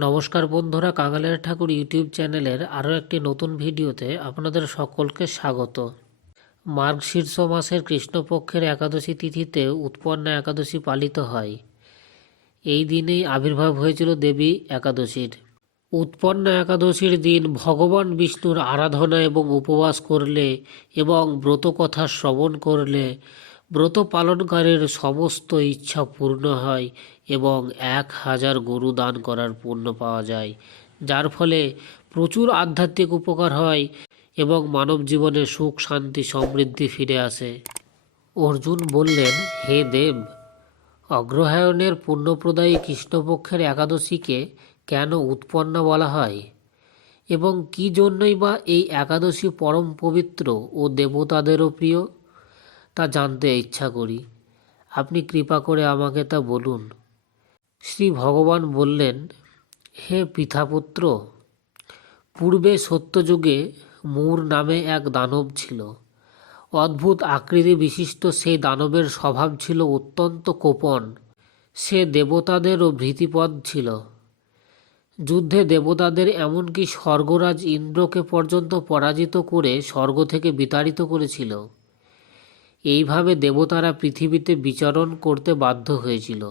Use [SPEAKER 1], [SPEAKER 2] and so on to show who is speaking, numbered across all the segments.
[SPEAKER 1] নমস্কার বন্ধুরা কাঙালের ঠাকুর ইউটিউব চ্যানেলের আরও একটি নতুন ভিডিওতে আপনাদের সকলকে স্বাগত। মার্গশীর্ষ মাসের কৃষ্ণপক্ষের একাদশী তিথিতে উৎপন্ন একাদশী পালিত হয়। এই দিনেই আবির্ভাব হয়েছিল দেবী একাদশীর। উৎপন্ন একাদশীর দিন ভগবান বিষ্ণুর আরাধনা এবং উপবাস করলে এবং ব্রত ব্রতকথা শ্রবণ করলে ব্রত পালনকারীর সমস্ত ইচ্ছা পূর্ণ হয় এবং এক হাজার গরু দান করার পুণ্য পাওয়া যায়, যার ফলে প্রচুর আধ্যাত্মিক উপকার হয় এবং মানব জীবনে সুখ, শান্তি, সমৃদ্ধি ফিরে আসে। অর্জুন বললেন, হে দেব, অগ্রহায়ণের পুণ্যপ্রদায়ী কৃষ্ণপক্ষের একাদশীকে কেন উৎপন্ন বলা হয়? এবং কি জন্যই বা এই একাদশী পরম পবিত্র ও দেবতাদেরও প্রিয়? তা জানতে ইচ্ছা করি। আপনি কৃপা করে আমাকে তা বলুন। শ্রী ভগবান বললেন, হে পিতাপুত্র, পূর্বে সত্যযুগে মূর নামে এক দানব ছিল। অদ্ভুত আকৃতি বিশিষ্ট সেই দানবের স্বভাব ছিল অত্যন্ত কোপন। সে দেবতাদেরও ভীতিপদ ছিল। যুদ্ধে দেবতাদের এমনকি স্বর্গরাজ ইন্দ্রকে পর্যন্ত পরাজিত করে স্বর্গ থেকে বিতাড়িত করেছিল। এইভাবে দেবতারা পৃথিবীতে বিচরণ করতে বাধ্য হয়েছিল।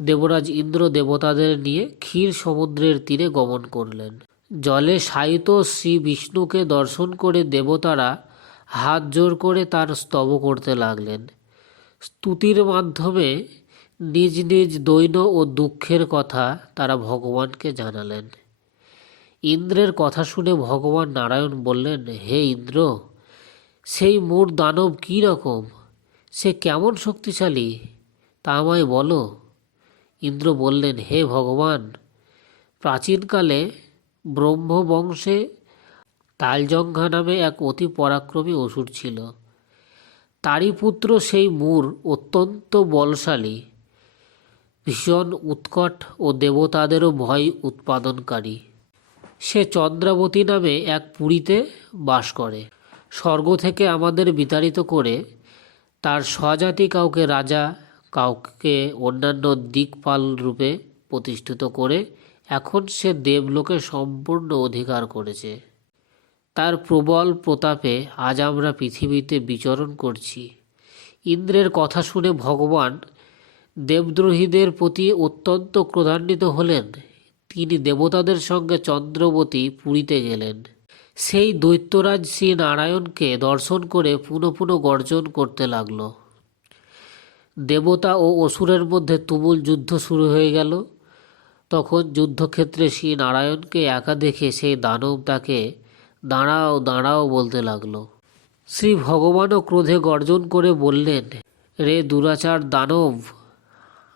[SPEAKER 1] দেবরাজ ইন্দ্র দেবতাদের নিয়ে ক্ষীর সমুদ্রের তীরে গমন করলেন। জলে শায়িত শ্রী বিষ্ণুকে দর্শন করে দেবতারা হাত জোর করে তার স্তব করতে লাগলেন। স্তুতির মাধ্যমে নিজ নিজ দৈন ও দুঃখের কথা তারা ভগবানকে জানালেন। ইন্দ্রের কথা শুনে ভগবান নারায়ণ বললেন, হে ইন্দ্র, সেই মূর দানব কী রকম? সে কেমন শক্তিশালী? তা আমায় বলো। ইন্দ্র বললেন, হে ভগবান, প্রাচীনকালে ব্রহ্মবংশে তালজঙ্ঘা নামে এক অতি পরাক্রমী অসুর ছিল। তারই পুত্র সেই মূর অত্যন্ত বলশালী, ভীষণ উৎকট ও দেবতাদেরও ভয় উৎপাদনকারী। সে চন্দ্রাবতী নামে এক পুরীতে বাস করে। স্বর্গ থেকে আমাদের বিতাড়িত করে তার স্বজাতি কাউকে রাজা কাউকে অন্যান্য দিকপাল রূপে প্রতিষ্ঠিত করে এখন সে দেবলোকে সম্পূর্ণ অধিকার করেছে। তার প্রবল প্রতাপে আজ আমরা পৃথিবীতে বিচরণ করছি। ইন্দ্রের কথা শুনে ভগবান দেবদ্রোহীদের প্রতি অত্যন্ত ক্রোধান্বিত হলেন। তিনি দেবতাদের সঙ্গে চন্দ্রবতী পুরীতে গেলেন। সেই দৈত্যরাজ শ্রী নারায়ণকে দর্শন করে পুনঃ পুনঃ গর্জন করতে লাগল। দেবতা ও অসুরের মধ্যে তুমুল যুদ্ধ শুরু হয়ে গেল। তখন যুদ্ধক্ষেত্রে শ্রী নারায়ণকে একা দেখে সেই দানব তাকে দাঁড়াও দাঁড়াও বলতে লাগল। শ্রী ভগবানও ক্রোধে গর্জন করে বললেন, রে দুরাচার দানব,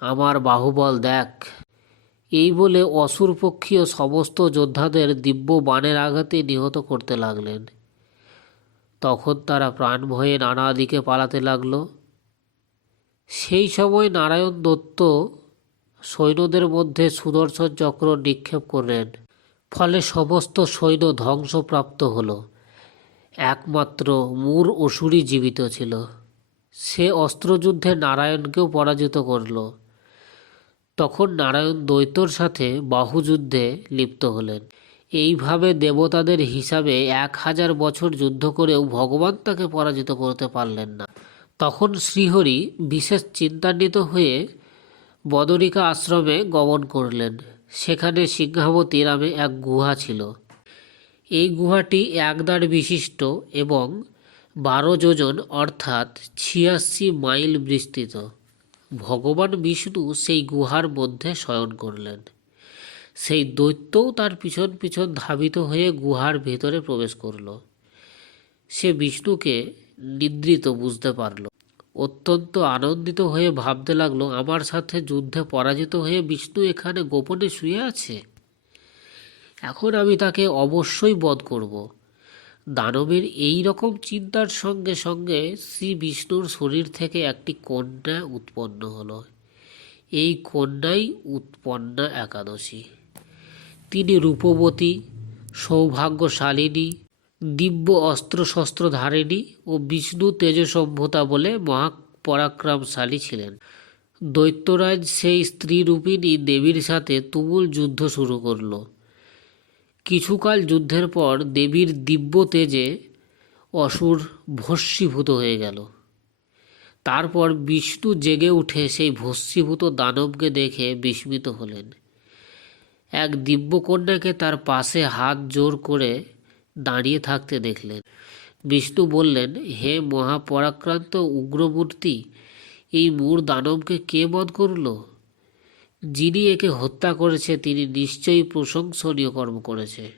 [SPEAKER 1] আমার বাহুবল দেখ। এই বলে অসুরপক্ষীয় সমস্ত যোদ্ধাদের দিব্য বাণের আঘাতে নিহত করতে লাগলেন। তখন তারা প্রাণ ভয়ে নানা দিকে পালাতে লাগল। সেই সময় নারায়ণ দত্ত সৈন্যদের মধ্যে সুদর্শন চক্র নিক্ষেপ করলেন। ফলে সমস্ত সৈন্য ধ্বংসপ্রাপ্ত হলো। একমাত্র মূর অসুরই জীবিত ছিল। সে অস্ত্রযুদ্ধে নারায়ণকেও পরাজিত করল। তখন নারায়ণ দৈত্যর সাথে বাহুযুদ্ধে লিপ্ত হলেন। এইভাবে দেবতাদের হিসাবে এক হাজার বছর যুদ্ধ করেও ভগবান তাকে পরাজিত করতে পারলেন না। তখন শ্রীহরি বিশেষ চিন্তান্বিত হয়ে বদরিকা আশ্রমে গমন করলেন। সেখানে সিংহাবতী নামে এক গুহা ছিল। এই গুহাটি একদার বিশিষ্ট এবং বারো যোজন, অর্থাৎ ছিয়াশি মাইল বিস্তৃত। ভগবান বিষ্ণু সেই গুহার মধ্যে শয়ন করলেন। সেই দৈত্যও তার পিছন পিছন ধাবিত হয়ে গুহার ভেতরে প্রবেশ করল। সে বিষ্ণুকে নিদ্রিত বুঝতে পারল। অত্যন্ত আনন্দিত হয়ে ভাবতে লাগল, আমার সাথে যুদ্ধে পরাজিত হয়ে বিষ্ণু এখানে গোপনে শুয়ে আছে? এখন আমি তাকে অবশ্যই বধ করব। দানবের এই রকম চিন্তার সঙ্গে সঙ্গে শ্রী বিষ্ণুর শরীর থেকে একটি কন্যা উৎপন্ন হলো। এই কন্যাই উৎপন্না একাদশী। তিনি রূপবতী, সৌভাগ্যশালিনী দিব্য অস্ত্রশস্ত্র ধারিণী ও বিষ্ণু তেজসম্ভূতা বলে মহাপরাক্রমশালী ছিলেন। দৈত্যরাজ সেই স্ত্রী রূপিণী দেবীর সাথে তুমুল যুদ্ধ শুরু করল। কিছুকাল যুদ্ধের পর দেবীর দিব্য তেজে অসুর ভস্মীভূত হয়ে গেল। তারপর বিষ্ণু জেগে উঠে সেই ভস্মীভূত দানবকে দেখে বিস্মিত হলেন। এক দিব্যকন্যাকে তার পাশে হাত জোর করে দাঁড়িয়ে থাকতে দেখলেন। বিষ্ণু বললেন, হে মহাপরাক্রান্ত উগ্রমূর্তি, এই মূর দানবকে কে বধ করল? যিনি একে হত্যা করেছে, তিনি নিশ্চয়ই প্রশংসনীয় কর্ম করেছে।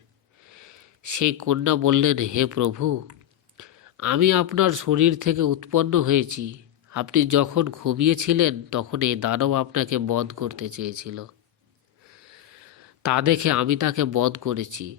[SPEAKER 1] সেই কন্যা বললেন, হে প্রভু, আমি আপনার শরীর থেকে উৎপন্ন হয়েছি। আপনি যখন ঘুমিয়েছিলেন, তখন এই দানব আপনাকে বধ করতে চেয়েছিল। তা দেখে আমি তাকে বধ করেছি।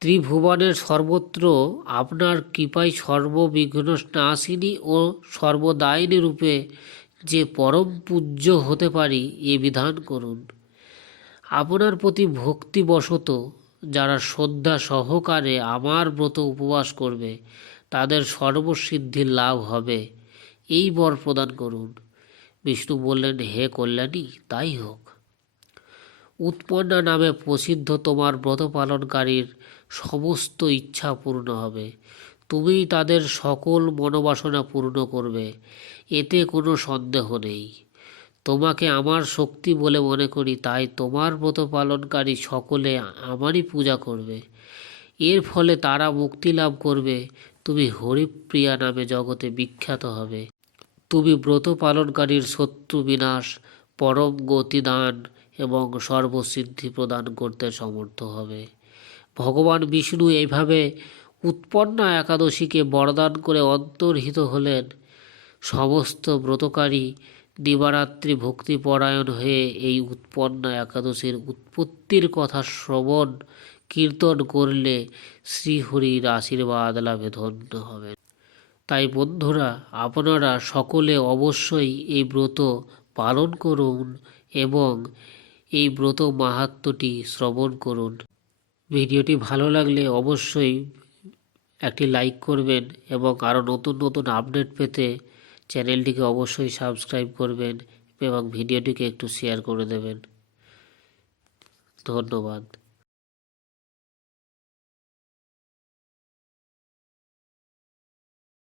[SPEAKER 1] ত্রিভুবনের সর্বত্র আপনার কৃপায় সর্ববিঘ্ন নাশিনী ও সর্বদায়িনী রূপে যে পরম পূজ্য হতে পারি এ বিধান করুন। আপনার প্রতি ভক্তিবশত যারা শ্রদ্ধা সহকারে আমার ব্রত উপবাস করবে, তাদের সর্বসিদ্ধির লাভ হবে। এই বর প্রদান করুন। বিষ্ণু বললেন, হে কল্যাণী, তাই হোক। উৎপন্না নামে প্রসিদ্ধ তোমার ব্রত পালনকারীর সমস্ত ইচ্ছা পূর্ণ হবে। তুমি তাদের সকল মনোবাসনা পূর্ণ করবে। এতে কোনো সন্দেহ নেই। তোমাকে আমার শক্তি বলে মনে করি, তাই তোমার ব্রত পালনকারী সকলে আমারই পূজা করবে। এর ফলে তারা মুক্তি লাভ করবে। তুমি হরিপ্রিয়া নামে জগতে বিখ্যাত হবে। তুমি ব্রত পালনকারীর শত্রু বিনাশ, পরম গতিদান এবং সর্বসিদ্ধি প্রদান করতে সমর্থ হবে। ভগবান বিষ্ণু এইভাবে উৎপন্না একাদশীকে বরদান করে অন্তর্হিত হলেন। সমস্ত ব্রতকারী দিবারাত্রি ভক্তিপরায়ণ হয়ে এই উৎপন্না একাদশীর উৎপত্তির কথা শ্রবণ, কীর্তন করলে শ্রীহরির আশীর্বাদ লাভে ধন্য হবেন। তাই বন্ধুরা, আপনারা সকলে অবশ্যই এই ব্রত পালন করুন এবং এই ব্রত মাহাত্মটি শ্রবণ করুন। ভিডিওটি ভালো লাগলে অবশ্যই একটি লাইক করবেন এবং আরও নতুন নতুন আপডেট পেতে চ্যানেলটিকে অবশ্যই সাবস্ক্রাইব করবেন এবং ভিডিওটিকে একটু শেয়ার করে দেবেন। ধন্যবাদ।